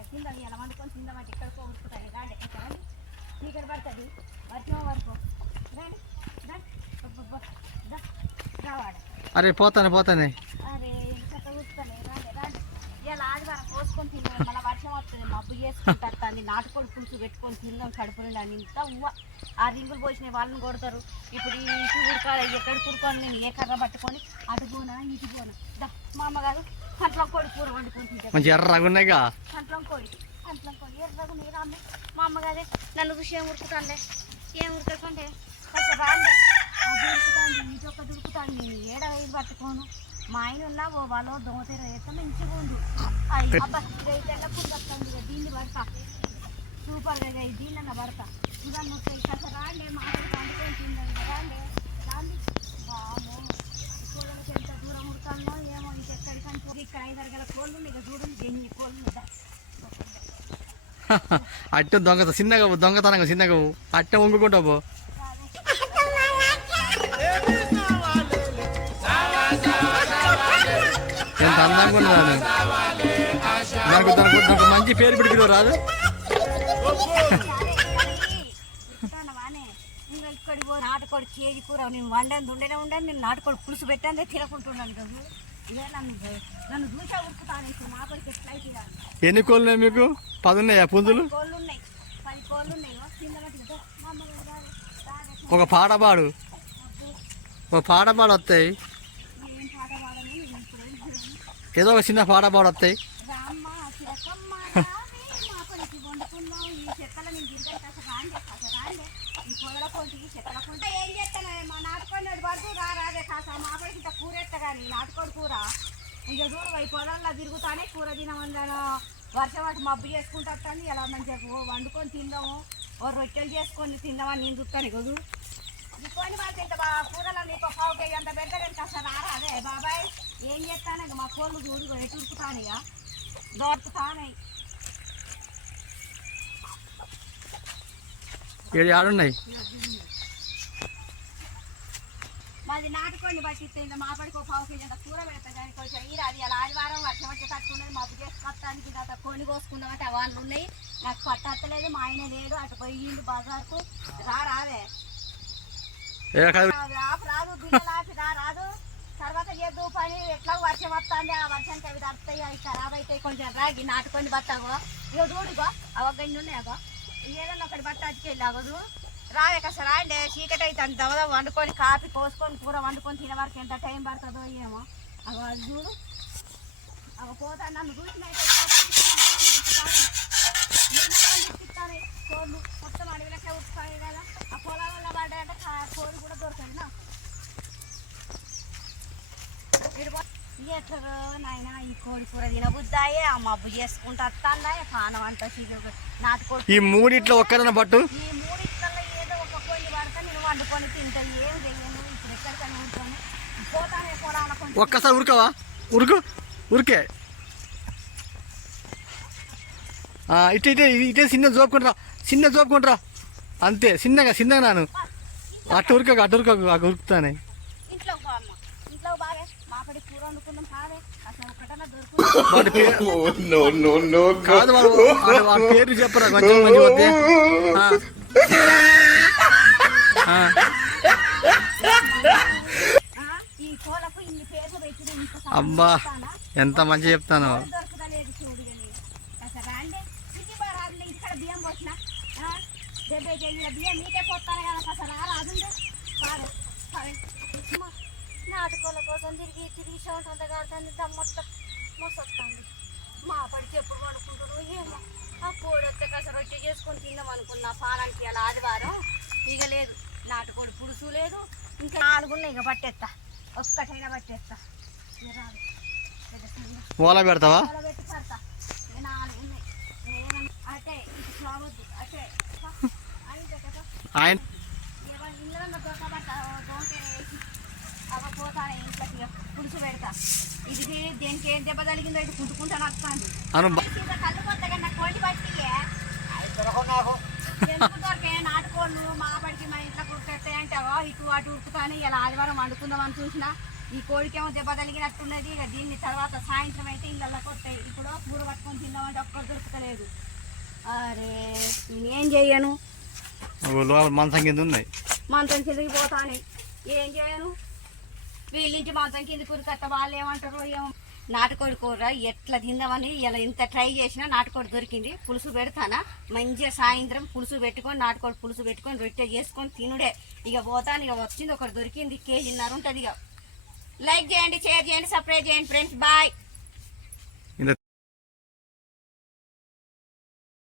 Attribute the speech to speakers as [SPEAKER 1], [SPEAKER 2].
[SPEAKER 1] రాండి కింద ఇలా వండుకొని కింద మట్టి ఎక్కడికో ఉడుకుతాయి రాండి ఇక్కడ చీకటి పడుతుంది వర్షం వరకు రండి రండి
[SPEAKER 2] అరే పోతానే పోతానే.
[SPEAKER 1] అరే ఇంత ఉడుకుతానే రాండి రాండి ఇలా ఆదివారం కోసుకొని తిన్నాం మళ్ళీ వర్షం వస్తుంది మబ్బు చేసుకుంటారు నాటుకోడి పులుసు పెట్టుకొని తిందాం కడుపు నిండా ఇంత ఉవ్వ ఆ రింగులు పోసిన వాళ్ళని కొడతారు ఇప్పుడు ఈ ఉడకాలి ఎక్కడ కుడుకొని నేను ఏ కర్ర పట్టుకొని అటు పోనా ఇటు పోనా దా మా అమ్మగారు అట్లా
[SPEAKER 2] మంచి ఎర్రగా ఉన్నాయిగా.
[SPEAKER 1] కంట్లం కోడి కంట్లం కోడి ఎర్రగా మీరు అమ్మ. మా అమ్మగారే నన్ను చూసి ఏం ఉరుకుతాండే? ఏం ఉరకకుంటే కొంచెం రాండి అది ఉరుకుతాంది ఇటు ఒక ఏడ పట్టుకోను మా ఆయన ఉన్నా ఓ వాళ్ళు దోతెర వేస్తే మంచిగా ఉంది. అయ్యి అబ్బా ఇదైతే పుట్టుకొస్తుంది ఇక దీన్ని పడతా. సూపర్గా దీన్ని పడతా. రాండి బామో కోళ్ళకి ఎంత దూరం ఉడతానో ఏమో ఇంకెక్కడికంటే ఇక్కడ ఐదు గల కోళ్ళు ఉన్నాయి ఇక చూడండి ఎన్ని కోళ్ళు ఉన్నాయి
[SPEAKER 2] అట్ట దొంగ చిన్నగా దొంగతనంగా చిన్నగా. అట్ట వంగుకుంటా పో. ఎంత అందంగా నాకు మంచి పేరు పెట్టుకుని రాదు.
[SPEAKER 1] నాటుకోడి కేజీ కూర. నేను వండని ఉండనే ఉండని నేను నాటుకోడి పులుసు పెట్టందే తినకుంటున్నాను కదా.
[SPEAKER 2] ఎన్ని కోళ్ళు ఉన్నాయి మీకు పది ఉన్నాయా పుంజులు. ఒక పాట పాడు. ఒక పాట పాడు వస్తాయి. ఏదో ఒక చిన్న పాట పాడు వస్తాయి
[SPEAKER 1] రామ్మ చిరకమ్మ రావే, మా పనికి వండుకున్నాం ఈ చెక్కల నేను గింజలు కాస్త రాండి కాస్త రాండి ఈ పొదల కొంటికి చెక్కల కొంట ఏం చేస్తాను మా నాటుకోడి పడుతూ రా రాదే కాస్త మా పడికి ఇంత కూర ఎత్తా కానీ నాటుకోడి కూర ఇంకా చూడు ఈ పొలంలో తిరుగుతానే కూర తినమన్నాను వర్షం అటు మబ్బు చేసుకుంటా వస్తాను ఇలా మంచిగా ఓ వండుకొని తిందాము. ఓ రొట్టెలు చేసుకొని తిందామని నేను చూస్తాను కదూ కొని మాకు ఇంత బా- కూరలో నీకు పావు కేజీ అంత పెడతాను కాస్త రారా? అదే బాబాయ్ ఏం చేస్తాను ఇక మా కోళ్ళు చూడు ఎటు ఉరుకుతాను ఇక దోరుకుతానయి
[SPEAKER 2] ఏడు ఆడున్నాయి
[SPEAKER 1] మాది నాటుకోండి బట్టి మా పడికి పావు కేజీ అంత కూర పెడతా. కానీ కొంచెం ఈ అది అలా ఆదివారం వర్షం వచ్చి తట్టుకున్నది. మబ్బు చేసుకొస్తానికి ఇంత కొని కోసుకుందామంటే వాళ్ళు ఉన్నాయి. నాకు పట్టలేదు మా ఆయన లేడు. అటు పోయిండు బజార్కు రా రావే. ఆపు రాదు. ఆపి రా రాదు. తర్వాత చేద్దు పని. ఎట్లా వర్షం వస్తుంది? ఆ వర్షానికి అవి తడుతాయి అవి ఖరాబ్ అవుతాయి కొంచెం రాగి నాటుకొని బత్తాగో ఇగో చూడుగో అవ గండి ఉన్నాయగో ఏదన్నా ఒకటి బట్ట అటుకెళ్ళి అగదు రావే కాస్త రాండి చీకటి అయితే అంత దవద వండుకొని కాపీ కోసుకొని కూర వండుకొని తినే వరకు ఎంత టైం పడుతుందో ఏమో. అది చూడు. అవి పోతా నన్ను చూసినైతే కోళ్ళు మొత్తం అడవిలకే ఉట్టుతాయి కదా ఆ పొలాలలో పడ్డాయంటే కా- కోడి కూడా దొరకదు నా ఎట్లరో నాయన ఈ కోడి కూర తినబుద్దాయే ఆ మబ్బు చేసుకుంటూ వస్తాందా పానం అంతా నాటుకోడి
[SPEAKER 2] ఈ మూడిట్లో ఒక్కదన్న పట్టు.
[SPEAKER 1] ఈ మూడిట్లలో ఏదో ఒక కోడి పడితే నేను వండుకొని ఏం చెయ్యను? ఇప్పుడు ఎక్కడికైనా ఉంటాను పోతానే కొంచెం
[SPEAKER 2] ఒక్కసారి ఉరకవా? ఉరుకు? ఉరికే. ఆ, ఇటు ఇటే ఇటే చిన్న జోపుకుంటారా. చిన్న జోపుకుంటారా. అంతే చిన్నగా చిన్నగా నాను. అటు ఉరకకు అటు ఉరకకు అటు ఉరుకుతానే.
[SPEAKER 1] కాదే.
[SPEAKER 2] వాడి పేరు చెప్పరా కొంచెం మంచి అబ్బా ఎంత మంచి చెప్తాను.
[SPEAKER 1] దొరకలేదు అసలు బియ్యం బియ్యం కదా రాదు కోసం తిరిగి తిరిగి చోట కాడుతుంది మొత్తం మా పడికి ఎప్పుడు ఏమో. ఆ కోడి వస్తే కాస్త రొట్టె చేసుకొని తిందాం అనుకున్నా పానానికి అలా ఆదివారం. ఇక లేదు. నాటుకోడి పులుసు లేదు. ఇంకా నాలుగు ఉన్నాయి ఇక పట్టేస్తా ఒక్కటైనా పట్టేస్తా
[SPEAKER 2] ఓలా పెడతావా?
[SPEAKER 1] పెట్టి పడతా. ఇక నాలుగు ఉన్నాయి ఏమన్నా అటే ఇటు ఫ్లవర్ది అటే. అయితే కదా
[SPEAKER 2] ఆయన
[SPEAKER 1] పులుసు పెడతా. ఇది దేనికి ఏం దెబ్బ తగిలిందో ఇటు కుట్టుకుంటాను వస్తాను
[SPEAKER 2] అను బ-
[SPEAKER 1] కళ్ళు కొత్తగా నాకు కోటి పట్టికే ఎందుకు దొరికే నాటుకోళ్ళు? మా పడికి మా ఇంట్లో కుట్టేస్తే అంటే ఇటు అటు ఉరుకుతాను ఇలా ఆదివారం వండుకుందాం అని చూసిన ఈ కోడికేమో దెబ్బ తగిలినట్టున్నది. ఇక దీన్ని తర్వాత సాయంత్రం అయితే ఇళ్ళకి వస్తాయి ఇప్పుడు కూర పట్టుకొని తిందామంటే ఒక్కరు దొరుకుతలేదు. అరే నేనేం చెయ్యను
[SPEAKER 2] మంచం కింద ఉన్నాయి.
[SPEAKER 1] మంచం కిందకి పోతాను. ఏం చేయను? వీళ్ళ నుంచి మంచం కింద కురికట్ట వాళ్ళు ఏమంటారు ఏమో. నాటుకోడి కూర ఎట్లా తిందామని ఇలా ఇంత ట్రై చేసినా నాటుకోడి దొరికింది. పులుసు పెడతానా? మంచిగా సాయంత్రం పులుసు పెట్టుకొని నాటుకోడి పులుసు పెట్టుకొని రొట్టె చేసుకొని తినుడే. ఇక పోతాను ఇక వచ్చింది ఒకటి దొరికింది కేజీన్నర ఉంటుంది ఇక. లైక్ చేయండి షేర్ చేయండి సబ్స్క్రైబ్ చేయండి ఫ్రెండ్స్ బాయ్